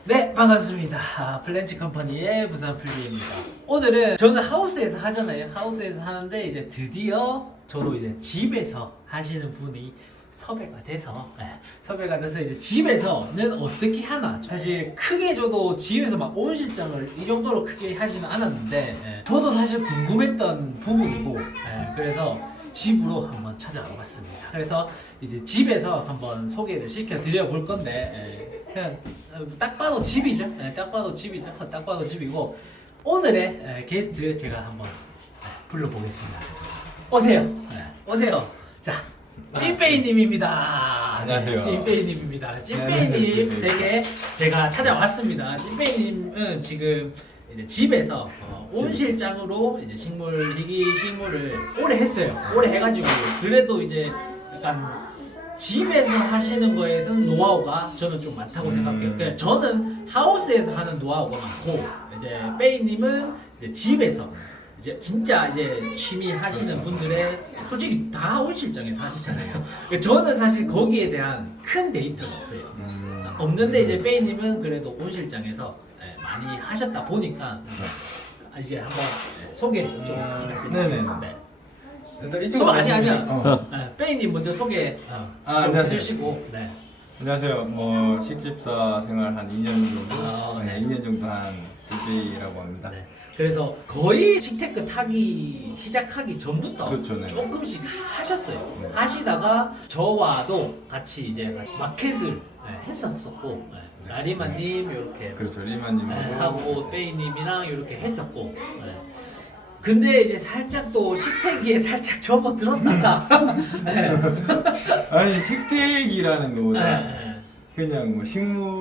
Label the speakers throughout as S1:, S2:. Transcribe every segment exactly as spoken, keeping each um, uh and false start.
S1: 네, 반갑습니다. 아, 플랜치 컴퍼니의 부산 플리입니다. 오늘은 저는 하우스에서 하잖아요. 하우스에서 하는데 이제 드디어 저도 이제 집에서 하시는 분이 섭외가 돼서 네, 섭외가 돼서 이제 집에서는 어떻게 하나. 사실 크게 저도 집에서 막 온 실장을 이 정도로 크게 하지는 않았는데 네, 저도 사실 궁금했던 부분이고 네, 그래서 집으로 한번 찾아와 봤습니다. 그래서 이제 집에서 한번 소개를 시켜드려 볼 건데 예, 그냥 딱 봐도 집이죠. 예, 딱 봐도 집이죠. 딱 봐도 집이고 오늘의 예, 게스트 제가 한번 예, 불러보겠습니다. 오세요. 예, 오세요. 자, 찐페이님입니다.
S2: 안녕하세요.
S1: 찐페이님입니다. 찐페이님 댁에 제가 찾아왔습니다. 찐페이님은 지금 이제 집에서 어, 온 실장으로 이제 식물 희귀 식물을 오래 했어요. 오래 해가지고 그래도 이제 약간 집에서 하시는 거에서는 노하우가 저는 좀 많다고 생각해요. 그러니까 저는 하우스에서 하는 노하우가 많고 이제 빼이님은 이제 집에서 이제 진짜 이제 취미 하시는 분들의 솔직히 다 온 실장에서 하시잖아요. 그러니까 저는 사실 거기에 대한 큰 데이터가 없어요.
S2: 음.
S1: 없는데 이제 빼이님은 그래도 온 실장에서 예, 많이 하셨다 보니까 아, 이제 한번 소개 좀 부탁드립니다.
S2: 네네.
S1: 네.
S2: 그래서
S1: 소,
S2: 이쪽으로
S1: 아니 아니야.
S2: 어.
S1: 네, 빼이님 먼저 소개 어,
S2: 아,
S1: 좀
S2: 안녕하세요.
S1: 해주시고. 네.
S2: 안녕하세요. 뭐 식집사 생활 한 이 년 정도,
S1: 아,
S2: 네,
S1: 네.
S2: 이 년 정도 한 디제이라고 합니다.
S1: 네. 그래서 거의 식테크 타기 시작하기 전부터
S2: 그렇죠, 네.
S1: 조금씩 하셨어요.
S2: 네.
S1: 하시다가 저와도 같이 이제 마켓을 네, 했었었고 네. 라리마님 이렇게
S2: 그렇죠,
S1: 네,
S2: 리마님하고
S1: 하고 빼이님이랑 이렇게 했었고. 네. 근데 이제 살짝 또 식태기에 살짝 접어들었다가 네.
S2: 아니 식택이라는 거보다
S1: 네.
S2: 그냥 뭐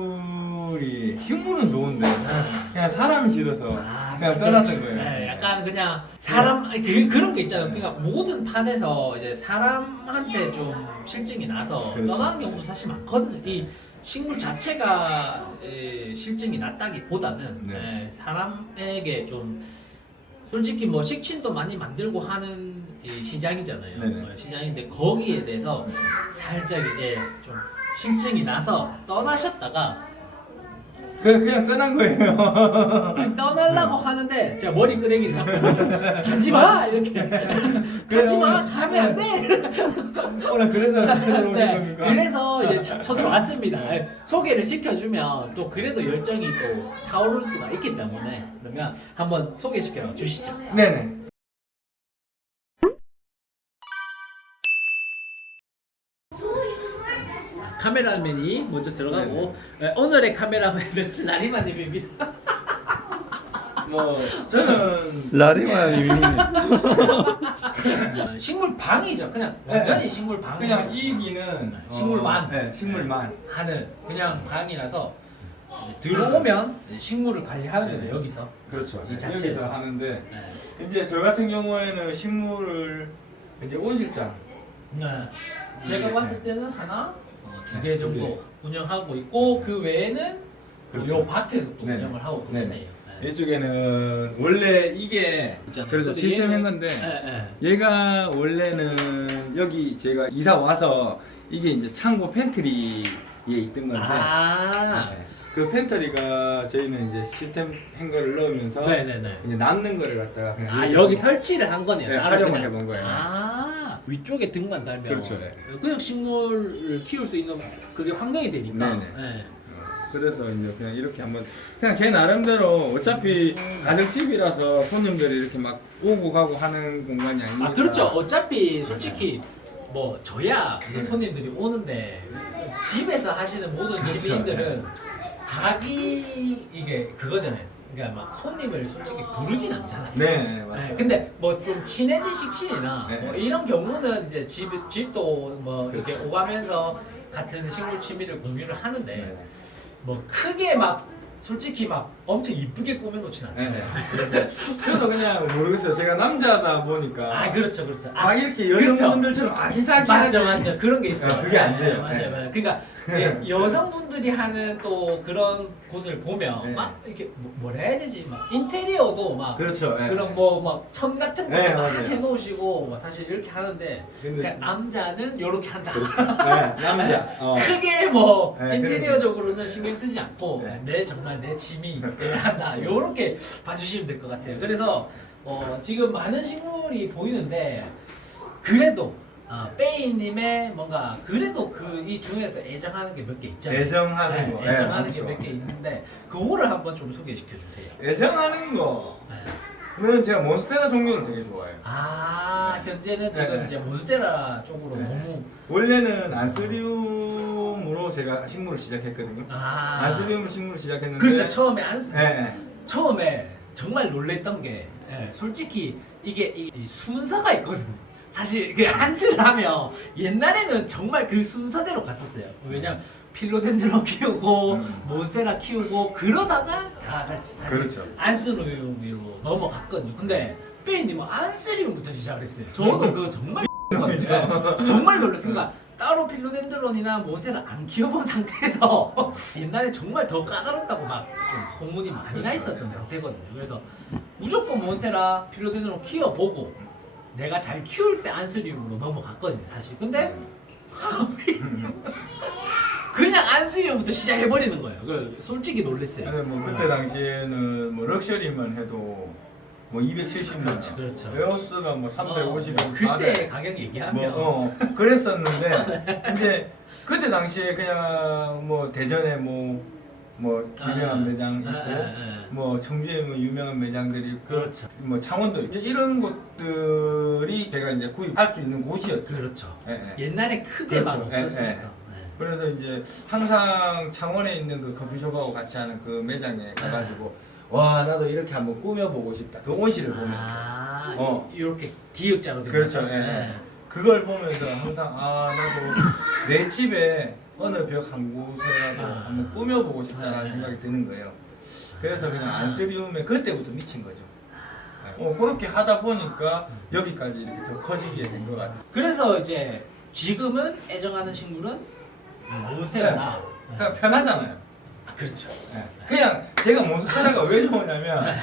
S2: 식물이 식물은 좋은데
S1: 네.
S2: 그냥 사람이 싫어서
S1: 아,
S2: 그냥
S1: 그렇지.
S2: 떠났던 거예요.
S1: 네, 약간 그냥 사람 아니, 그, 그런 게 있잖아요. 그러니까 모든 판에서 이제 사람한테 좀 실증이 나서
S2: 그렇지.
S1: 떠나는 경우도 사실 많거든요. 이 식물 자체가 에, 실증이 났다기보다는
S2: 네.
S1: 에, 사람에게 좀 솔직히 뭐 식친도 많이 만들고 하는 이 시장이잖아요.
S2: 네네.
S1: 어, 시장인데 거기에 대해서 살짝 이제 좀 실증이 나서 떠나셨다가
S2: 그 그냥 떠난 거예요.
S1: 떠나려고 하는데 제가 머리 끄댕이를 잡고 가지마 이렇게 가지마 가면 안 돼.
S2: 오늘 그래서 찾아오신
S1: 네,
S2: 겁니까?
S1: 그래서 이제 차- 쳐들어왔습니다. 소개를 시켜주면 또 그래도 열정이 또 타오를 수가 있기 때문에 그러면 한번 소개시켜 주시죠.
S2: 네네.
S1: 카메라맨이 먼저 들어가고 네, 오늘의 카메라맨은 라리마님입니다.
S2: 뭐 저는
S3: 라리마님이
S1: 어, 식물 방이죠. 그냥 완전히 식물 방.
S2: 그냥 이기는
S1: 식물만.
S2: 어, 네, 식물만.
S1: 하는 그냥 방이라서 이제 들어오면 이제 식물을 관리하는 거예요. 여기서.
S2: 그렇죠.
S1: 이 자체에서.
S2: 여기서 하는데
S1: 네.
S2: 이제 저 같은 경우에는 식물을 이제 온실장.
S1: 네. 제가
S2: 네.
S1: 봤을 때는 하나, 두 개
S2: 네,
S1: 정도
S2: 두
S1: 운영하고 있고 그 외에는
S2: 그렇죠.
S1: 요 밖에서 또
S2: 네.
S1: 운영을 하고
S2: 네.
S1: 계시네요. 네.
S2: 이쪽에는 원래 이게
S1: 있잖아요.
S2: 그래서
S1: 근데
S2: 시스템인
S1: 얘는-
S2: 건데
S1: 네,
S2: 얘가 원래는 여기 제가 이사 와서 이게 이제 창고 팬트리에 있던
S1: 네.
S2: 건데
S1: 아.
S2: 네. 그 팬트리가 저희는 이제 시스템 행거를 넣으면서
S1: 네네네.
S2: 이제 남는 거를 갖다가 그냥
S1: 아
S2: 여기서
S1: 여기 설치를 한 거네요.
S2: 네,
S1: 따로
S2: 활용을
S1: 그냥.
S2: 해본 거예요.
S1: 아 위쪽에 등만 달면
S2: 그렇죠, 네.
S1: 그냥 식물을 키울 수 있는 그게 환경이 되니까.
S2: 네네.
S1: 네.
S2: 그래서 이제 그냥 이렇게 한번 그냥 제 나름대로 어차피 가정집이라서 손님들이 이렇게 막 오고 가고 하는 공간이 아니니까
S1: 아 그렇죠. 어차피 솔직히 뭐 저야 이제
S2: 네.
S1: 손님들이 오는데 집에서 하시는 모든
S2: 그렇죠.
S1: 집인들은 자기 이게 그거잖아요. 그러니까 막 손님을 솔직히 부르진 않잖아요.
S2: 네 맞아요.
S1: 네, 근데 뭐 좀 친해진 식신이나
S2: 네.
S1: 뭐 이런 경우는 이제 집 집도 뭐
S2: 그렇죠.
S1: 이렇게 오가면서 같은 식물 취미를 공유를 하는데
S2: 네.
S1: 뭐 크게 막 솔직히 막 엄청 이쁘게 꾸며놓진
S2: 네.
S1: 않잖아요.
S2: 그래서 저도 그냥 모르겠어요. 제가 남자다 보니까
S1: 아 그렇죠 그렇죠. 아,
S2: 막 이렇게
S1: 그렇죠.
S2: 여성분들처럼 아기자기하게
S1: 맞죠 맞죠 그런 게 있어요.
S2: 아, 그게 안
S1: 네,
S2: 돼요.
S1: 맞아요
S2: 네.
S1: 맞아요. 그러니까 예, 여성분들이 하는 또 그런 곳을 보면
S2: 네.
S1: 막 이렇게 뭐, 뭐라 해야 되지? 막 인테리어도 막
S2: 그렇죠. 예.
S1: 그런 뭐 막 천 같은 거
S2: 네,
S1: 막
S2: 맞아요.
S1: 해놓으시고 막 사실 이렇게 하는데
S2: 근데-
S1: 그러니까 남자는 이렇게 한다.
S2: 네, 남자. 어.
S1: 크게 뭐
S2: 네,
S1: 인테리어적으로는 신경 쓰지 않고
S2: 네.
S1: 내 정말 내 짐이 한다. 요렇게 봐주시면 될 것 같아요. 그래서 어, 지금 많은 식물이 보이는데 그래도 아, 빼이님의 뭔가 그래도 그 이 중에서 애정하는 게 몇 개 있잖아요.
S2: 애정하는
S1: 네,
S2: 거.
S1: 애정하는
S2: 예,
S1: 게
S2: 맞죠.
S1: 몇 개 있는데 그거를 한번 좀 소개시켜 주세요.
S2: 애정하는 거.
S1: 네.
S2: 는 제가 몬스테라 종류를 되게 좋아해요.
S1: 아 현재는 지금
S2: 네.
S1: 이제 몬스테라 쪽으로
S2: 네.
S1: 너무
S2: 원래는 안스리움으로 제가 식물을 시작했거든요.
S1: 아
S2: 안스리움으로 식물을 시작했는데.
S1: 그렇죠. 처음에 안
S2: 네, 네.
S1: 처음에 정말 놀랬던 게 예, 솔직히 이게 이, 이 순서가 있거든요. 사실 그 한스를 하면 옛날에는 정말 그 순서대로 갔었어요. 왜냐면 필로덴드론 키우고
S2: 음.
S1: 몬세라 키우고 그러다가 다 사실, 사실
S2: 그렇죠.
S1: 안스리움으로 넘어갔거든요. 근데 빼이님은 안스리움부터 시작했어요. 저도 그거 정말 놀랐거든요. 정말 놀랐어요. 그러니까 따로 필로덴드론이나 몬테를 안 키워본 상태에서 옛날에 정말 더 까다롭다고 막 좀 소문이 많이 나 있었던 상태거든요. 그래서 무조건 몬테라 필로덴드론 키워보고 내가 잘 키울 때 안스리움으로 넘어갔거든요, 사실. 근데 그냥 안스리움부터 시작해버리는 거예요. 그 솔직히 놀랬어요.
S2: 근데 뭐 그때 당시에는 뭐 럭셔리만 해도 뭐 이백칠십만 원,
S1: 그렇죠, 그렇죠.
S2: 에어스가 뭐 삼백오십 원,
S1: 어, 그때 가격 얘기하면
S2: 뭐, 어, 그랬었는데 이제 그때 당시에 그냥 뭐 대전에 뭐 뭐 유명한
S1: 아,
S2: 매장 있고
S1: 아, 아, 아.
S2: 뭐 청주에 뭐 유명한 매장들이 있고
S1: 그렇죠.
S2: 뭐 창원도 있고 이런 곳들이 제가 이제 구입할 수 있는 곳이었죠.
S1: 그렇죠.
S2: 예, 예.
S1: 옛날에 크게 막
S2: 그렇죠. 예,
S1: 없었으니까.
S2: 예.
S1: 네.
S2: 그래서 이제 항상 창원에 있는 그 커피숍하고 같이 하는 그 매장에 가가지고 와 나도 이렇게 한번 꾸며보고 싶다. 그 온실을 보면
S1: 아,
S2: 어.
S1: 이렇게 기역자로 된
S2: 그렇죠.
S1: 거죠?
S2: 예.
S1: 네.
S2: 그걸 보면서 항상 아 나도 내 집에 어느 벽 한 곳에라도
S1: 아.
S2: 한번 꾸며보고 싶다라는
S1: 네.
S2: 생각이 드는 거예요. 그래서 그냥
S1: 아.
S2: 안스리움에 그때부터 미친 거죠. 네. 어, 그렇게 하다 보니까 여기까지 이렇게 더 커지게 된 것 같아요.
S1: 그래서 이제 지금은 애정하는 식물은 몬스테라나. 네.
S2: 그러니까 편하잖아요.
S1: 아, 그렇죠.
S2: 네. 그냥 제가 몬스테라가 왜 좋으냐면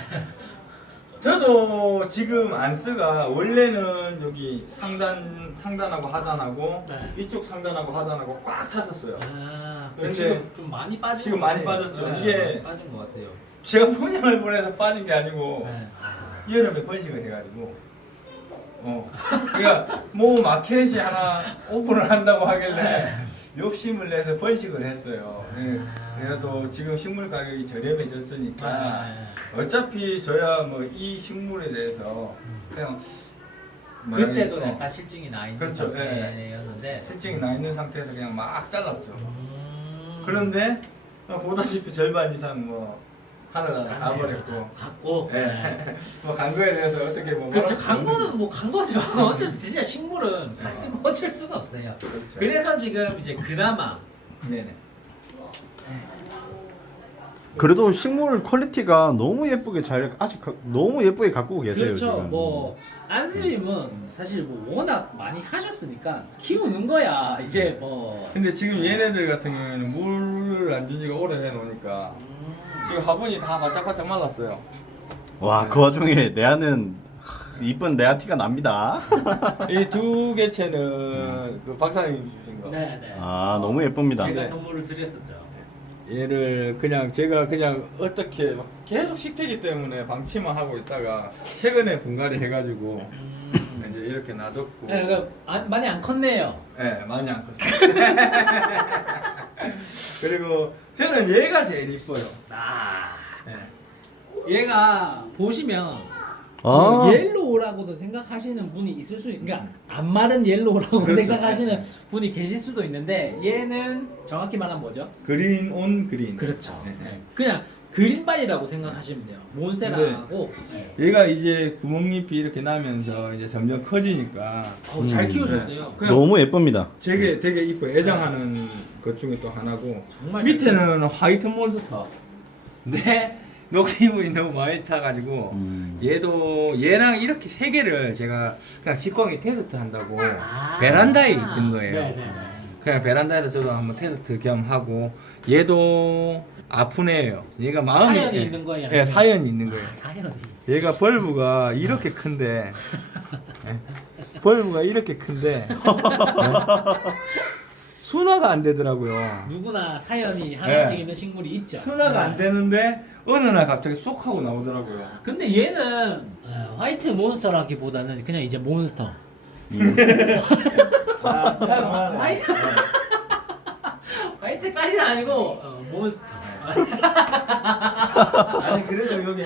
S2: 저도 지금 안스가 원래는 여기 상단 상단하고 하단하고
S1: 네.
S2: 이쪽 상단하고 하단하고 꽉 찼었어요.
S1: 아,
S2: 근데
S1: 지금 좀 많이 빠진
S2: 지금
S1: 것
S2: 많이
S1: 같아요.
S2: 빠졌죠.
S1: 네,
S2: 이게-
S1: 많이 빠진 것 같아요.
S2: 제가 분양을 보내서 빠진 게 아니고
S1: 네. 아.
S2: 여름에 번식을 해가지고 어 그러니까 뭐 마켓이 하나 오픈을 한다고 하길래 욕심을 내서 번식을 했어요. 예. 그래도 지금 식물 가격이 저렴해졌으니까
S1: 아,
S2: 어차피 저야 뭐 이 식물에 대해서 그냥 뭐라
S1: 그때도
S2: 해야- 어,
S1: 약간 실증이 나 있는
S2: 그렇죠. 예,
S1: 상태였는데.
S2: 실증이 나 있는 상태에서 그냥 막 잘랐죠.
S1: 음.
S2: 그런데 보다시피 절반 이상 뭐 하늘나라 가버렸고
S1: 갔고.
S2: 예.
S1: 네.
S2: 뭐 간 거에 대해서 어떻게 뭐
S1: 그렇죠.
S2: 말할 수
S1: 간
S2: 없는
S1: 거는 뭐 간 거죠. 어쩔 수 진짜 식물은 갔으면 어쩔 수가 없어요.
S2: 그렇죠.
S1: 그래서 지금 이제 그나마
S2: 네네.
S3: 그래도 식물 퀄리티가 너무 예쁘게 잘 아주 가- 너무 예쁘게 가꾸고 계세요
S1: 그렇죠.
S3: 지금.
S1: 뭐 안스림은 사실 뭐 워낙 많이 하셨으니까 키우는 거야. 이제 뭐
S2: 근데 지금 얘네들 같은 경우에는 물을 안 준 지가 오래 놓으니까
S1: 음,
S2: 지금 화분이 다 바짝바짝 말랐어요.
S3: 와 그 와중에 레아는 하, 이쁜 레아 티가 납니다.
S2: 이 두 개체는 그 박사님이 주신 거.
S1: 네, 네.
S3: 아 너무 예쁩니다.
S1: 제가
S2: 네.
S1: 선물을 드렸었죠.
S2: 얘를 그냥 제가 그냥 어떻게 막 계속 식태기 때문에 방치만 하고 있다가 최근에 분갈이 해가지고
S1: 음.
S2: 이제 이렇게 놔뒀고.
S1: 네, 그러니까 아, 많이 안 컸네요.
S2: 네, 많이 안 컸어요. 그리고 저는 얘가 제일 이뻐요.
S1: 아,
S2: 네.
S1: 얘가 보시면
S3: 아.
S1: 뭐 옐로우라고도 생각하시는 분이 있을 수 있, 그러니까 안 마른 옐로우라고
S2: 그렇죠.
S1: 생각하시는
S2: 네.
S1: 분이 계실 수도 있는데 얘는 정확히 말하면 뭐죠?
S2: 그린 온 그린.
S1: 그렇죠.
S2: 네.
S1: 네. 그냥 그린발이라고 생각하시면 돼요. 몬세라하고 네.
S2: 얘가 이제 구멍잎이 이렇게 나면서 이제 점점 커지니까
S1: 어우, 잘
S3: 음.
S1: 키우셨어요.
S2: 그냥
S3: 너무 예쁩니다.
S2: 되게 되게 이뻐 애정하는 것 중에 또 하나고
S1: 정말 잘
S2: 밑에는 화이트 몬스터. 네. 녹색이 너무 많이 차가지고
S3: 음.
S2: 얘도 얘랑 이렇게 세 개를 제가 그냥 직광이 테스트 한다고
S1: 아.
S2: 베란다에 있던 거예요.
S1: 네네네.
S2: 그냥 베란다에서 저도 한번 테스트 겸 하고 얘도 아픈 애예요. 얘가 마음이
S1: 사연이
S2: 예,
S1: 있는 거예요?
S2: 예, 사연이 있는 거예요.
S1: 아, 사연이.
S2: 얘가 벌브가 이렇게 큰데 예, 벌브가 이렇게 큰데 예, 순화가 안 되더라고요.
S1: 누구나 사연이 하나씩
S2: 네.
S1: 있는 식물이 있죠.
S2: 순화가 안 되는데 어느 날 갑자기 쏙 하고 나오더라고요.
S1: 근데 얘는 어, 화이트 몬스터라기보다는 그냥 이제 몬스터.
S2: 아,
S1: 아, 화이트 화이트까지는 아니고 어, 몬스터.
S2: 아니 그래도 여기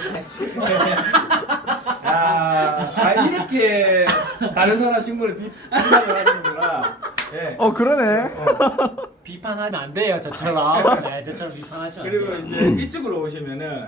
S2: 아, 아 이렇게 다른 사람 식물을 비- 비판을 하시는구나. 예.
S3: 어 그러네.
S1: 비판하면 안 돼요, 저처럼. 네, 저처럼 비판하시면 안
S2: 그리고
S1: 돼요.
S2: 이제 이쪽으로 오시면은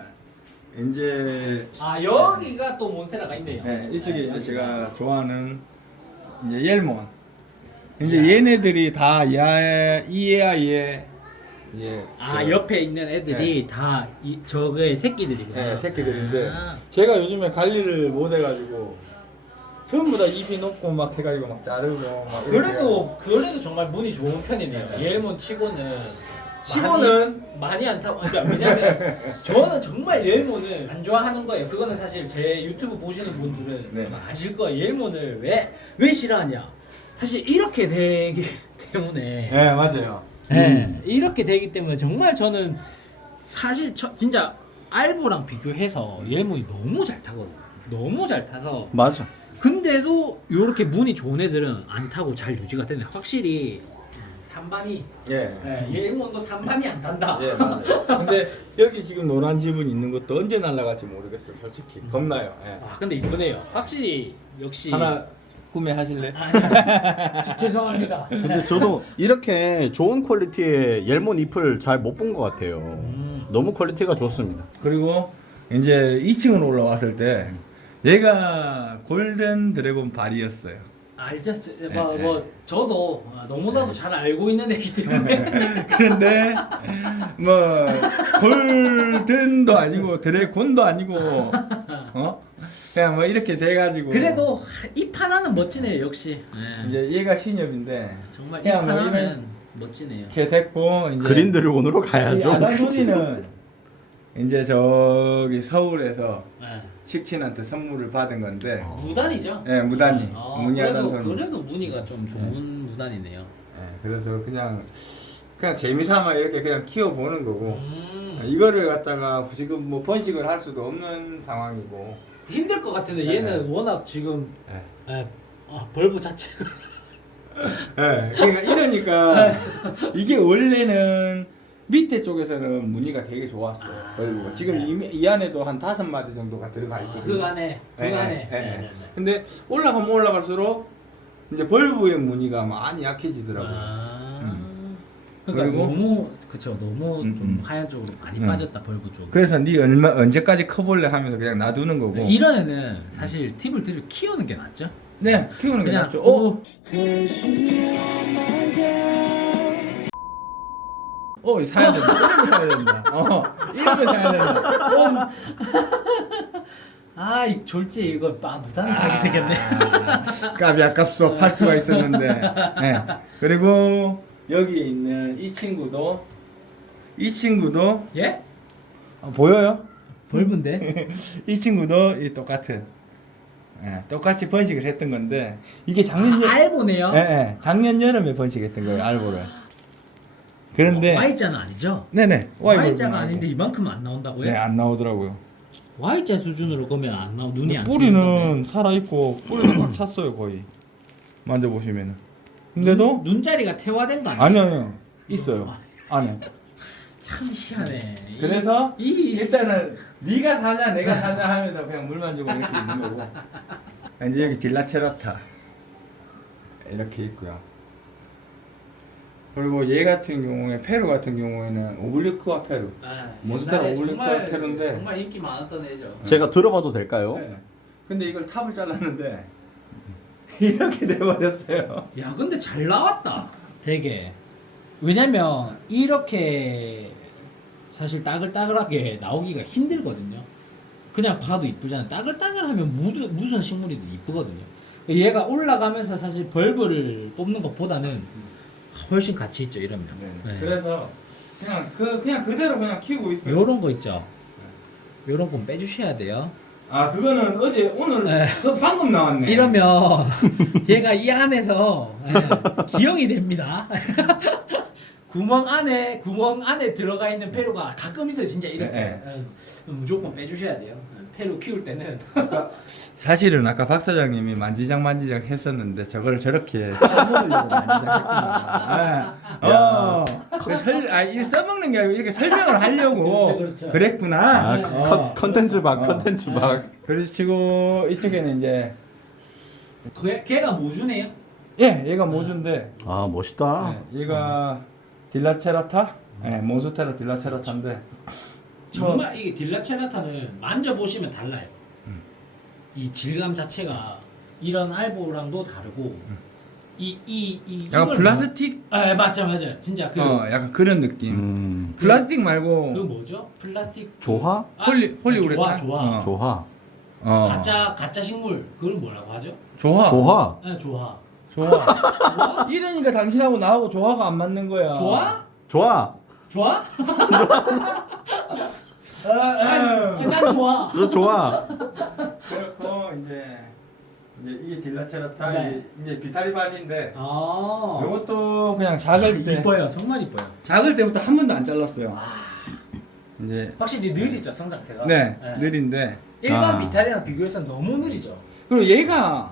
S2: 이제
S1: 아 여기가 또 몬세라가 있네요.
S2: 네, 이쪽에 이제 제가 좋아하는 이제 옐몬. 이제 얘네들이 다 야, 이에야 얘. 예.
S1: 아
S2: 저-
S1: 옆에 있는 애들이 다 이, 저거의 새끼들이구나.
S2: 네, 새끼들인데
S1: 아.
S2: 제가 요즘에 관리를 못 해가지고 전부 다 잎이 높고 막 해가지고 막 자르고 막 이렇게
S1: 그래도 그래도 정말 문이 좋은 편이네요. 옐몬 치고는
S2: 치고는
S1: 많이, 많이 안 타고 그러니까 왜냐면 저는 정말 옐몬을 안 좋아하는 거예요. 그거는 사실 제 유튜브 보시는 분들은
S2: 네.
S1: 아실 거예요. 옐몬을 왜 왜 싫어하냐? 사실 이렇게 되기 때문에
S2: 네 맞아요.
S1: 네, 이렇게 되기 때문에 정말 저는 사실 저, 진짜 알보랑 비교해서 옐몬이 너무 잘 타거든요. 너무 잘 타서
S3: 맞아.
S1: 근데도 이렇게 문이 좋은 애들은 안 타고 잘 유지가 되네. 확실히 삼반이
S2: 예.
S1: 네, 옐몬도 삼반이 안 탄다.
S2: 예 맞아요. 근데 여기 지금 노란 지분 있는 것도 언제 날아갈지 모르겠어요. 솔직히 겁나요. 예.
S1: 아 근데 이쁘네요. 확실히 역시
S2: 하나 구매하실래?
S1: 아니, 지- 죄송합니다.
S3: 근데 저도 이렇게 좋은 퀄리티의 옐몬 잎을 잘 못 본 것 같아요.
S1: 음.
S3: 너무 퀄리티가 좋습니다.
S2: 그리고 이제 이 층으로 올라왔을 때 얘가 골든 드래곤 발이었어요.
S1: 알죠. 저, 뭐,
S2: 네,
S1: 뭐 저도 아, 너무나도 잘 알고 있는 애기 때문에
S2: 그런데 뭐 골든도 아니고 드래곤도 아니고 어 그냥 뭐 이렇게 돼가지고
S1: 그래도 잎 하나는 멋지네요. 역시 네.
S2: 이제 얘가 신협인데
S1: 정말 잎
S2: 그냥 뭐
S1: 하나는
S2: 이런
S1: 멋지네요.
S2: 이렇게 됐고 이제
S3: 그린드래곤으로
S2: 이
S3: 가야죠.
S2: 아나소리는 이제 저기 서울에서
S1: 네.
S2: 식친한테 선물을 받은 건데
S1: 무단이죠?
S2: 예, 무단이.
S1: 아,
S2: 무늬하다는
S1: 그래도,
S2: 소리.
S1: 그래도 무늬가 좀 좋은 무단이네요.
S2: 예, 그래서 그냥 그냥 재미삼아 이렇게 그냥 키워보는 거고
S1: 음,
S2: 이거를 갖다가 지금 뭐 번식을 할 수도 없는 상황이고
S1: 힘들 것 같은데
S2: 네.
S1: 얘는 워낙 지금
S2: 예.
S1: 에, 아, 벌브 자체가
S2: 예, 그러니까 이러니까 이게 원래는 밑에 쪽에서는 무늬가 되게 좋았어요.
S1: 아,
S2: 벌브가. 지금
S1: 네.
S2: 이, 이 안에도 한 다섯 마디 정도가 들어가 있거든요.
S1: 그 안에 그
S2: 예,
S1: 안에
S2: 예, 예.
S1: 네, 네, 네.
S2: 근데 올라가면 올라갈수록 이제 벌브의 무늬가 많이 약해지더라고요.
S1: 아,
S2: 음.
S1: 그러니까
S2: 그리고-
S1: 너무 그쵸 너무
S2: 음,
S1: 좀
S2: 음.
S1: 하얀 쪽으로 많이
S2: 음.
S1: 빠졌다 벌브 쪽.
S2: 그래서 네 얼마 언제까지 커볼래 하면서 그냥 놔두는 거고.
S1: 이런 애는 사실 팁을 드리면 키우는 게 낫죠.
S2: 네, 키우는 게
S1: 그냥
S2: 낫죠. 어,
S1: 어,
S2: 어, 이거 사야 된다. 이런 거 사야 된다. 어, 이런 거 사야 된다. 어,
S1: 아, 이 졸지 이거 아 무단 사기 생겼네.
S2: 값이 아깝소. 팔 수가 있었는데. 네. 그리고 여기 있는 이 친구도 이 친구도
S1: 예?
S2: 어, 보여요?
S1: 벌브인데?
S2: 이 친구도 이 똑같은. 예, 똑같이 번식을 했던 건데 이게 작년 여,
S1: 아, 알보네요.
S2: 예, 예, 작년 여름에 번식했던 거예요 알보를. 그런데
S1: Y자는 아니죠?
S2: 네네
S1: Y자가 아닌데 이만큼 안 나온다고요?
S2: 네, 안 나오더라고요.
S1: Y자 수준으로 보면 안 나오 눈이 안
S2: 뿌리는 살아 있고 뿌리가 꽉 찼어요 거의. 만져보시면은. 근데도
S1: 눈, 눈자리가 태화된 거 아니에요?
S2: 아니요 아니요 있어요 안에.
S1: 참 희한해. 이-
S2: 그래서
S1: 이, 이
S2: 일단은 네가 사냐 내가 사냐 하면서 그냥 물만 주고 이렇게 있는 거고. 이제 여기 딜라체라타 이렇게 있고요. 그리고 얘 같은 경우에 페루 같은 경우에는 오블리크와 페루.
S1: 아,
S2: 몬스테라
S1: 옛날에
S2: 오블리크와
S1: 정말-
S2: 페루인데.
S1: 정말 인기 많았던 애죠.
S3: 제가 들어봐도 될까요?
S2: 네. 근데 이걸 탑을 잘랐는데 이렇게 돼버렸어요.
S1: 야 근데 잘 나왔다. 되게. 왜냐면 이렇게 사실 따글따글하게 나오기가 힘들거든요. 그냥 봐도 이쁘잖아요. 따글따글하면 무드, 무슨 식물이든 이쁘거든요. 얘가 올라가면서 사실 벌브를 뽑는 것보다는 훨씬 가치 있죠 이러면.
S2: 네.
S1: 네.
S2: 그래서 그냥 그 그냥 그대로 그냥 키우고 있어요.
S1: 요런 거 있죠. 요런 건 빼주셔야 돼요.
S2: 아 그거는 어제 오늘
S1: 네.
S2: 그 방금 나왔네.
S1: 이러면 얘가 이 안에서 예, 기형이 됩니다. 구멍 안에 구멍 안에 들어가 있는 페루가 가끔 있어요 진짜 이렇게.
S2: 네,
S1: 예, 무조건 빼주셔야 돼요. 페루 키울 때는.
S2: 아까, 사실은 아까 박 사장님이 만지작 만지작 했었는데 저걸 저렇게 써먹으려고 만지작 했구나. 어, 그 설, 아, 이 써먹는 게 아니고 이렇게 설명을 하려고
S1: 그렇죠, 그렇죠.
S2: 그랬구나.
S3: 아,
S1: 네.
S3: 컨- 컨텐츠 박,
S2: 어.
S3: 컨텐츠 박.
S2: 그렇지고 이쪽에는 이제
S1: 걔, 걔가 모주네요.
S2: 예, 얘가 모주인데
S3: 아, 멋있다.
S2: 예, 얘가 딜라체라타, 예, 몬스테라 딜라체라타인데
S1: 정말 이게 딜라체라타는 만져보시면 달라요.
S2: 음.
S1: 이 질감 자체가 이런 알보랑도 다르고 이 이 이
S2: 약간
S1: 이걸
S2: 플라스틱,
S1: 뭐- 아 맞죠 맞아요 진짜 그,
S2: 어, 약간 그런 느낌.
S3: 음,
S2: 플라스틱
S1: 그
S2: 말고
S1: 뭐죠 플라스틱
S3: 조화?
S1: 아,
S2: 폴리 폴리우레탄.
S1: 조화 조화
S2: 어.
S3: 조화.
S2: 어.
S1: 가짜 가짜 식물 그걸 뭐라고 하죠?
S2: 조화.
S3: 조화.
S1: 아 조화
S2: 조화.
S1: 조화
S2: 이러니까 당신하고 나하고 조화가 안 맞는 거야.
S1: 조화
S3: 좋아.
S1: 좋아?
S2: 아, 아.
S1: 아, 난 좋아.
S3: 너 좋아.
S2: 그렇고 이제 이제 이게 딜라체라타
S1: 네.
S2: 이제, 이제 비타리발인데
S1: 아
S2: 이것도 그냥 작을 때
S1: 이뻐요 정말 이뻐요.
S2: 작을 때부터 한 번도 안 잘랐어요.
S1: 아
S2: 이제
S1: 확실히 느리죠 성장세가.
S2: 네,
S1: 네.
S2: 느린데
S1: 일반
S3: 아.
S1: 비타리랑 비교해서 너무 느리죠.
S2: 그리고 얘가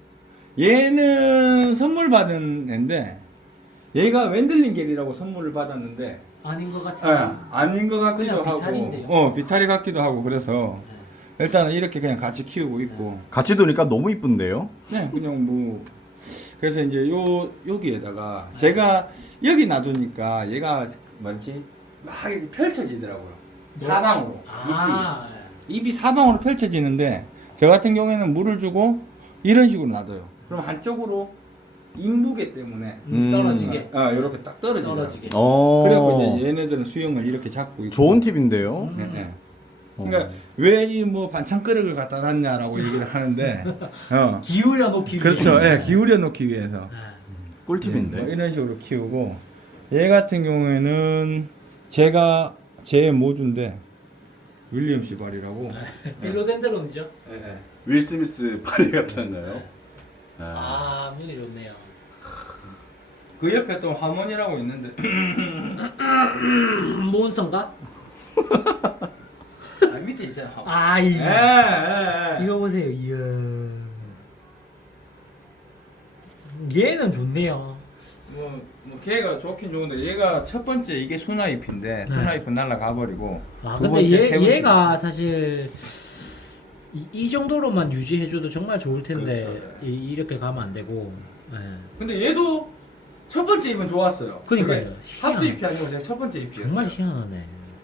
S2: 얘는 선물 받은 애인데 얘가 웬들링겔이라고 선물을 받았는데
S1: 아닌 것
S2: 예,
S1: 같아요.
S2: 아닌 것 같기도
S1: 그냥
S2: 하고
S1: 비타리인데요?
S2: 어 비타리 같기도 하고 그래서 일단은 이렇게 그냥 같이 키우고 있고
S3: 같이 두니까 너무 이쁜데요?
S2: 네 그냥 뭐 그래서 이제 요 여기에다가 제가 여기 놔두니까 얘가 뭐지 막 이렇게 펼쳐지더라고요
S1: 뭐?
S2: 사방으로
S1: 아
S2: 잎이 잎이 사방으로 펼쳐지는데 저 같은 경우에는 물을 주고 이런 식으로 놔둬요 그럼 한쪽으로 인무게 때문에
S1: 음, 떨어지게.
S2: 아 이렇게 딱 떨어지더라고요
S1: 떨어지게.
S3: 어.
S2: 그래갖고 이제 얘네들은 수영을 이렇게 잡고 있고
S3: 좋은 팁인데요.
S2: 네, 네.
S3: 어.
S2: 그러니까 왜 이 뭐 반찬 그릇을 갖다 놨냐라고 얘기를 하는데 어
S1: 기울여 놓기
S2: 그렇죠
S1: 위해.
S2: 예 기울여 놓기 위해서
S1: 네.
S3: 꿀팁인데.
S2: 뭐 이런 식으로 키우고 얘 같은 경우에는 제가 제 모주인데 윌리엄 시발이라고
S1: 필로덴드론이죠.
S2: 예, 예.
S3: 윌 스미스 파리 같았나요?
S1: 아 눈이 좋네요.
S2: 그 옆에 또 화몬이라고 있는데
S1: 몬스터인가?
S2: 아, 밑에 있잖아 화몬
S1: 아 이.
S2: 예, 예, 예.
S1: 이거 보세요. 이야. 얘는 좋네요.
S2: 뭐, 뭐 걔가 좋긴 좋은데 얘가 첫 번째 이게 순화잎인데
S1: 네.
S2: 순화잎은 날라가 버리고
S1: 아
S2: 두
S1: 근데
S2: 번째,
S1: 얘
S2: 세 번째.
S1: 얘가 사실 이, 이 정도로만 유지해줘도 정말 좋을 텐데
S2: 그렇죠.
S1: 이, 이렇게 가면 안 되고. 예.
S2: 근데 얘도 첫 번째 잎은 좋았어요.
S1: 그러니까요.
S2: 그게 합수 잎이 아니고 제가 첫 번째 잎이었어요.
S1: 정말 희한하네.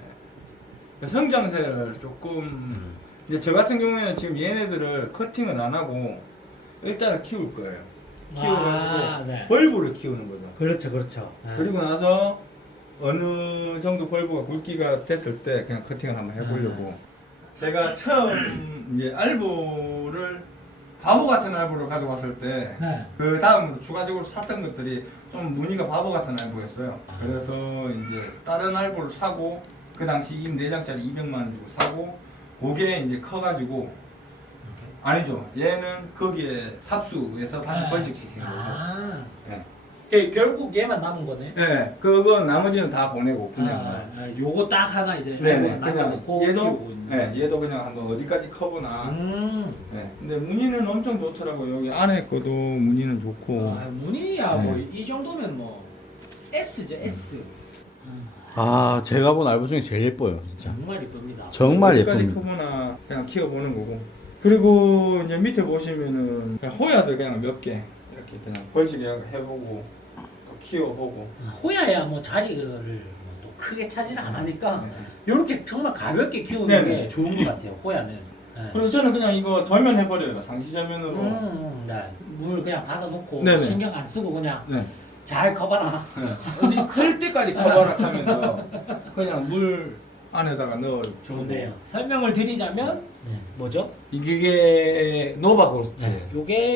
S2: 성장세를 조금 이제 저 같은 경우에는 지금 얘네들을 커팅은 안 하고 일단은 키울 거예요. 키워가지고
S1: 아, 네.
S2: 벌브를 키우는 거죠.
S1: 그렇죠, 그렇죠. 예.
S2: 그리고 나서 어느 정도 벌브가 굵기가 됐을 때 그냥 커팅을 한번 해보려고. 제가 처음 이제 알보를 바보 같은 알보를 가져왔을 때
S1: 네.
S2: 그 다음 추가적으로 샀던 것들이 좀 무늬가 바보 같은 알보였어요.
S1: 아.
S2: 그래서 이제 다른 알보를 사고 그 당시 잎 네 장짜리 이백만 원 주고 사고 그게 이제 커가지고 아니죠. 얘는 거기에 삽수해서 다시
S1: 네.
S2: 번식시킨 거고.
S1: 아.
S2: 네.
S1: 그, 결국 얘만 남은 거네.
S2: 네, 그건 나머지는 다 보내고 그냥.
S1: 아, 아, 요거 딱 하나 이제
S2: 네네.
S1: 놔둬놓고
S2: 그냥
S1: 키우고
S2: 얘도
S1: 있는
S2: 네, 얘도 그냥 한번 어디까지 커보나.
S1: 음.
S2: 네. 근데 무늬는 엄청 좋더라고요. 여기 안에 거도 무늬는 좋고.
S1: 아, 무늬야
S2: 네.
S1: 뭐 이 정도면 뭐 S죠 S.
S3: 아, 제가 본 알보 중에 제일 예뻐요, 진짜.
S1: 정말 이쁩니다.
S3: 정말
S2: 어디까지
S3: 예쁩니다.
S2: 크거나 그냥 키워보는 거고. 그리고 이제 밑에 보시면은 그냥 호야들 그냥 몇 개 이렇게 그냥 번식 해보고 또 키워보고.
S1: 호야야 뭐 자리를 뭐또 크게 차지를 안 하니까
S2: 네.
S1: 이렇게 정말 가볍게 키우는
S2: 네네.
S1: 게 좋은 것 같아요. 호야는. 네.
S2: 그리고 저는 그냥 이거 절면 해버려요. 상시절면으로.
S1: 음, 네. 물 그냥 받아놓고
S2: 네네.
S1: 신경 안 쓰고 그냥
S2: 네.
S1: 잘 커봐라.
S2: 네. 어디 클 때까지 커버락 하면서 그냥 물 안에다가 넣어.
S1: 좋은데요. 설명을 드리자면 뭐죠?
S2: 이게 노바골트.
S1: 네. 요게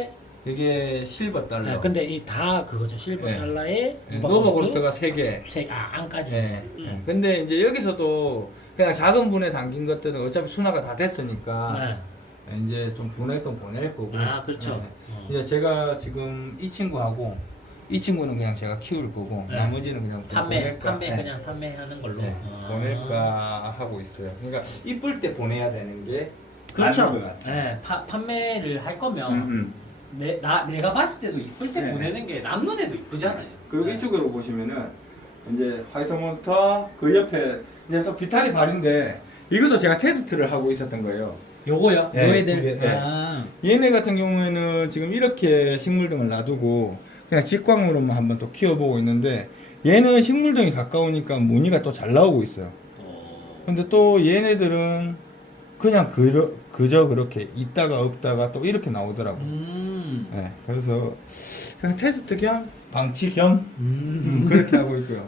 S2: 이게 실버 달러.
S1: 네, 근데 이 다 그거죠. 실버
S2: 네.
S1: 달러에
S2: 네, 노바 고스트가 세 개.
S1: 세, 아 안까지.
S2: 네.
S1: 음.
S2: 네. 근데 이제 여기서도 그냥 작은 분에 담긴 것들은 어차피 순화가 다 됐으니까
S1: 네.
S2: 이제 좀 보낼 건 보낼 거고.
S1: 아 그렇죠.
S2: 네.
S1: 어.
S2: 이제 제가 지금 이 친구하고 이 친구는 그냥 제가 키울 거고
S1: 네.
S2: 나머지는 그냥 좀
S1: 판매
S2: 보낼까.
S1: 판매
S2: 네.
S1: 그냥 판매하는 걸로.
S2: 네.
S1: 아.
S2: 보낼까 하고 있어요. 그러니까 이쁠 때 보내야 되는 게
S1: 그렇죠.
S2: 맞는 것 같아요.
S1: 네, 파, 판매를 할 거면
S2: 음, 음.
S1: 내, 나, 내가 봤을 때도 이쁠 때
S2: 네.
S1: 보내는 게 남는 애도 이쁘잖아요.
S2: 그리고 이쪽으로 보시면은 이제 화이트 몬스터 그 옆에 이제 또 비타리 발인데 이것도 제가 테스트를 하고 있었던 거예요.
S1: 요거요?
S2: 네,
S1: 요
S2: 두
S1: 애들.
S2: 개, 네.
S1: 아.
S2: 얘네 같은 경우에는 지금 이렇게 식물등을 놔두고 그냥 직광으로만 한번 또 키워보고 있는데 얘는 식물등이 가까우니까 무늬가 또 잘 나오고 있어요.
S1: 어.
S2: 근데 또 얘네들은 그냥 그저, 그저 그렇게 있다가 없다가 또 이렇게 나오더라고.
S1: 음.
S2: 네, 그래서 그냥 테스트 겸 방치 겸
S1: 음.
S2: 음, 그렇게 하고 있고요.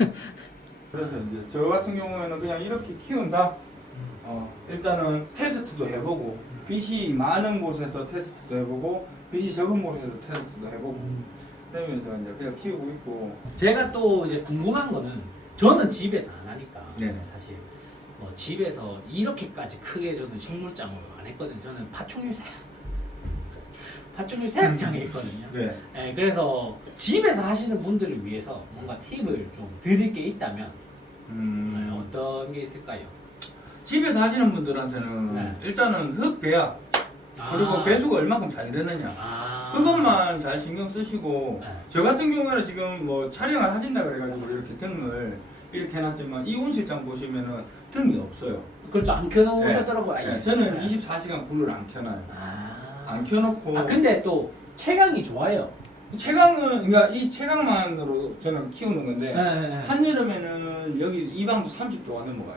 S2: 그래서 이제 저 같은 경우에는 그냥 이렇게 키운다. 어, 일단은 테스트도 해보고 빛이 많은 곳에서 테스트도 해보고 빛이 적은 곳에서 테스트도 해보고 그러면서 이제 그냥 키우고 있고.
S1: 제가 또 이제 궁금한 거는 저는 집에서 안 하니까
S2: 네네.
S1: 사실 뭐 집에서 이렇게까지 크게 저는 식물장으로 안 했거든요. 저는 파충류 사 파충류 사육장에 있거든요.
S2: 네.
S1: 네, 그래서 집에서 하시는 분들을 위해서 뭔가 팁을 좀 드릴 게 있다면
S2: 음,
S1: 네, 어떤 게 있을까요?
S2: 집에서 하시는 분들한테는
S1: 네.
S2: 일단은 흙 배합 그리고
S1: 아.
S2: 배수가 얼마큼 잘 되느냐
S1: 아.
S2: 그것만 잘 신경 쓰시고
S1: 네.
S2: 저 같은 경우에는 지금 뭐 촬영을 하신다 그래가지고 이렇게 등을 이렇게 해놨지만 이 온실장 보시면은 등이 없어요.
S1: 그렇죠. 안 켜놓으셨더라고요.
S2: 네.
S1: 아예.
S2: 네, 저는
S1: 네.
S2: 이십사 시간 불을 안 켜놔요.
S1: 아.
S2: 안 켜놓고
S1: 아 근데 또 체감이 좋아요.
S2: 채광은 그러니까 이 채광만으로 저는 키우는 건데
S1: 네, 네, 네.
S2: 한여름에는 여기 이 방도 삼십 도가 넘어가요.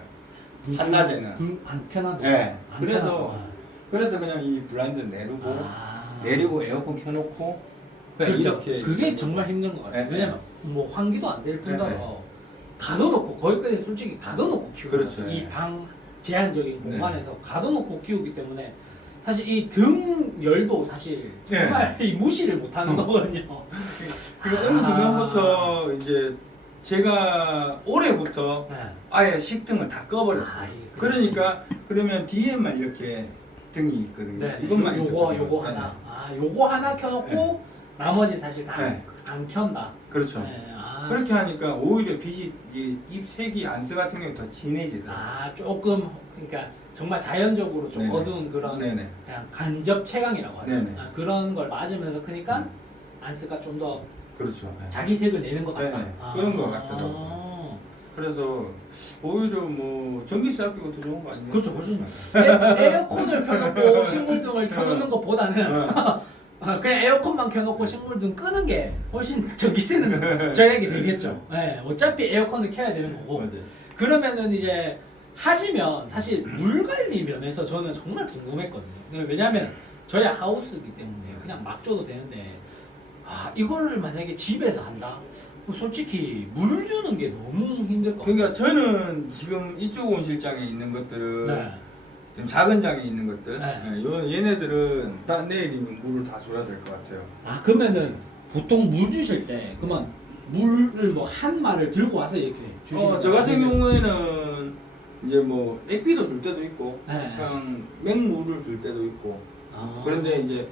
S2: 한낮에는.
S1: 불안 켜놔도.
S2: 네.
S1: 안
S2: 그래서
S1: 켜놔도.
S2: 그래서 그냥 이 블라인드 내리고
S1: 아.
S2: 내리고 에어컨 켜놓고 그냥
S1: 그렇죠.
S2: 이렇게
S1: 그게 정말 힘든 것 같아요.
S2: 네,
S1: 왜냐면 뭐 환기도 안 될 뿐더러
S2: 네, 네.
S1: 가둬놓고 거기까지 솔직히 가둬놓고 키우고
S2: 그렇죠. 네.
S1: 이방 제한적인
S2: 네.
S1: 공간에서 가둬놓고 키우기 때문에 사실 이 등 열도 사실 정말 이 무시를 못하는 거거든요.
S2: 그
S1: 아.
S2: 어느 순간부터 이제 제가 올해부터
S1: 네.
S2: 아예 식등을 다 꺼버렸어요.
S1: 아, 예,
S2: 그러니까 그러면 뒤에만 이렇게 등이 있거든요.
S1: 네.
S2: 이것만
S1: 요, 요거
S2: 있어요.
S1: 요거 하나. 아 요거 하나 켜놓고 나머지 사실 다 안
S2: 네.
S1: 켠다.
S2: 그렇죠.
S1: 네. 아.
S2: 그렇게 하니까 오히려 빛이 이 잎색이 안스 같은 경우에 더 진해지더라고요.
S1: 아 조금 그러니까 정말 자연적으로 좀
S2: 네네.
S1: 어두운 그런
S2: 네네.
S1: 그냥 간접 채광이라고 하죠.
S2: 네네.
S1: 아, 그런 걸 맞으면서 크니까
S2: 음.
S1: 안스가 좀 더
S2: 그렇죠. 네.
S1: 자기 색을 내는 것 같다.
S2: 네네. 그런 것 같더라고요. 그래서 오히려 뭐 전기세 아끼고 더 좋은 거 아니에요?
S1: 그렇죠, 훨씬. 에, 에어컨을 켜놓고 식물등을 켜놓는 것보다는 아, 그냥 에어컨만 켜놓고 식물등 끄는 게 훨씬 전기세는 절약이 되겠죠. 네, 어차피 에어컨을 켜야 되는 거고.
S2: 맞아요.
S1: 그러면은 이제 하시면 사실 물 관리 면에서 저는 정말 궁금했거든요. 왜냐면 저희 하우스이기 때문에 그냥 막 줘도 되는데 아 이거를 만약에 집에서 한다? 그럼 솔직히 물 주는 게 너무 힘들 것 같아요.
S2: 그러니까 저는 지금 이쪽 온실장에 있는 것들은
S1: 네.
S2: 지금 작은 장에 있는 것들
S1: 네.
S2: 네, 요 얘네들은 다 내일이면 물을 다 줘야 될 것 같아요.
S1: 아 그러면은 보통 물 주실 때 그러면 물을 뭐 한 마를 들고 와서 이렇게 주시는
S2: 어, 저 같은
S1: 거예요?
S2: 경우에는 이제 뭐 액비도 줄 때도 있고
S1: 네.
S2: 그냥 맹물을 줄 때도 있고
S1: 아.
S2: 그런데 이제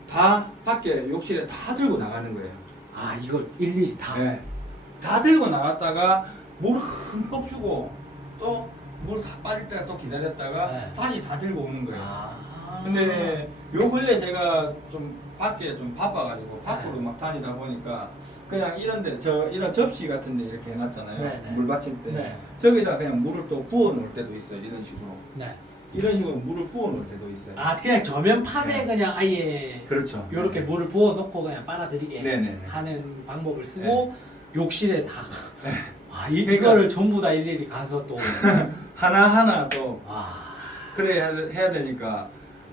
S2: 다 밖에 욕실에 다 들고 나가는 거예요.
S1: 아 이거 일일이 다.
S2: 네. 다 들고 나갔다가 물 흠뻑 주고 또 물 다 빠질 때가 또 기다렸다가
S1: 네.
S2: 다시 다 들고 오는 거예요.
S1: 아.
S2: 근데 요 근래 제가 좀 밖에 좀 바빠가지고 밖으로
S1: 네.
S2: 막 다니다 보니까 그냥 이런데 저 이런 접시 같은데 이렇게 해놨잖아요.
S1: 네, 네.
S2: 물 받침대.
S1: 네.
S2: 저기다 그냥 물을 또 부어 놓을 때도 있어요. 이런 식으로.
S1: 네.
S2: 이런 식으로 물을 부어 놓을 때도 있어요.
S1: 아 그냥 저면판에
S2: 네.
S1: 그냥 아예
S2: 그렇죠.
S1: 이렇게 물을 부어 놓고 그냥 빨아들이게
S2: 네네네.
S1: 하는 방법을 쓰고 욕실에 다.
S2: 네.
S1: 아 이,
S2: 그러니까-
S1: 이거를 전부 다 일일이 가서 또.
S2: 하나하나 또
S1: 아
S2: 그래야 돼- 해야 되니까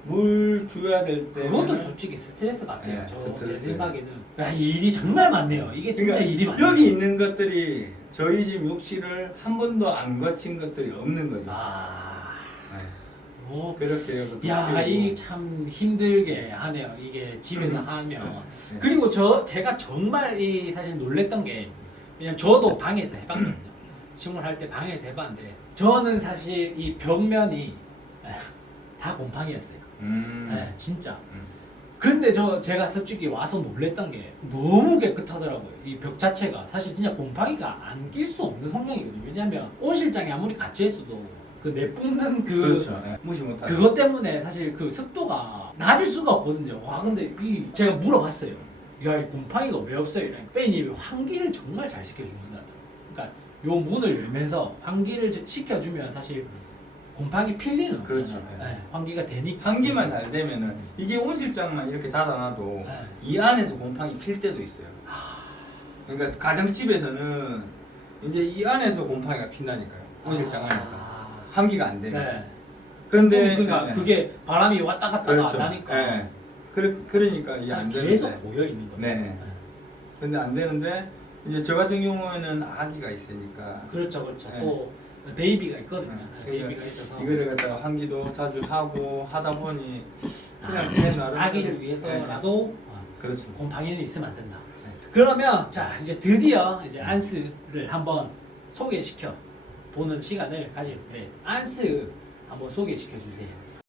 S2: 물 줘야 될 때.
S1: 그것도 솔직히 스트레스 같아요.
S2: 네,
S1: 저 제
S2: 스트레스.
S1: 생각에는. 야, 이 일이 정말 많네요. 이게 진짜
S2: 그러니까
S1: 일이 많네요.
S2: 여기 있는 것들이 저희 집 욕실을 한 번도 안 거친 것들이 없는 거죠.
S1: 아.
S2: 네.
S1: 오.
S2: 그렇게 해서
S1: 야,
S2: 키우고.
S1: 이 참 힘들게 하네요. 이게 집에서
S2: 음.
S1: 하면.
S2: 네.
S1: 그리고 저 제가 정말 이 사실 놀랬던 게 왜냐면 저도 방에서 해봤거든요. 식물할 때 방에서 해봤는데 저는 사실 이 벽면이 다 곰팡이였어요.
S2: 음.
S1: 네, 진짜.
S2: 음.
S1: 근데 저 제가 솔직히 와서 놀랬던 게 너무 깨끗하더라고요. 이 벽 자체가 사실 진짜 곰팡이가 안 낄 수 없는 환경이거든요. 왜냐면 온 실장이 아무리 같이 했어도 그 내뿜는 그
S2: 그렇죠. 네. 무시 못하죠.
S1: 그것 때문에 사실 그 습도가 낮을 수가 없거든요. 와 근데 이 제가 물어봤어요. 야, 이 곰팡이가 왜 없어요? 이러니까 빼님 환기를 정말 잘 시켜주신다. 그러니까 요 문을 열면서 환기를 시켜주면 사실 곰팡이 필 리는 없잖아요.
S2: 그렇죠.
S1: 네, 환기가 되니까.
S2: 환기만 잘 되면은 이게 온실장만 이렇게 닫아놔도
S1: 네.
S2: 이 안에서 곰팡이 필 때도 있어요. 그러니까 가정집에서는 이제 이 안에서 곰팡이가 핀다니까요. 온실장 안에서
S1: 아,
S2: 환기가 안 되면.
S1: 네.
S2: 근데
S1: 그러니까
S2: 네.
S1: 그게 바람이 왔다 갔다
S2: 그렇죠.
S1: 안 하니까
S2: 네. 그, 그러니까 이게 안
S1: 사실
S2: 되는데.
S1: 계속 고여 있는 거죠.
S2: 네네. 근데 안 되는데 이제 저 같은 경우에는 아기가 있으니까
S1: 그렇죠, 그렇죠.
S2: 네.
S1: 또 베이비가 있거든요.
S2: 네.
S1: 네,
S2: 그러니까
S1: 베이비가 있어서
S2: 이거를 갖다가 환기도 자주 하고 하다 보니 그냥 제 나름
S1: 아, 아기를 위해서라도 어,
S2: 그렇죠.
S1: 곰팡이는 있으면 안 된다.
S2: 네.
S1: 그러면 자 이제 드디어 이제 안스를 한번 소개시켜 보는 시간을 가질 때 안스 한번 소개시켜 주세요.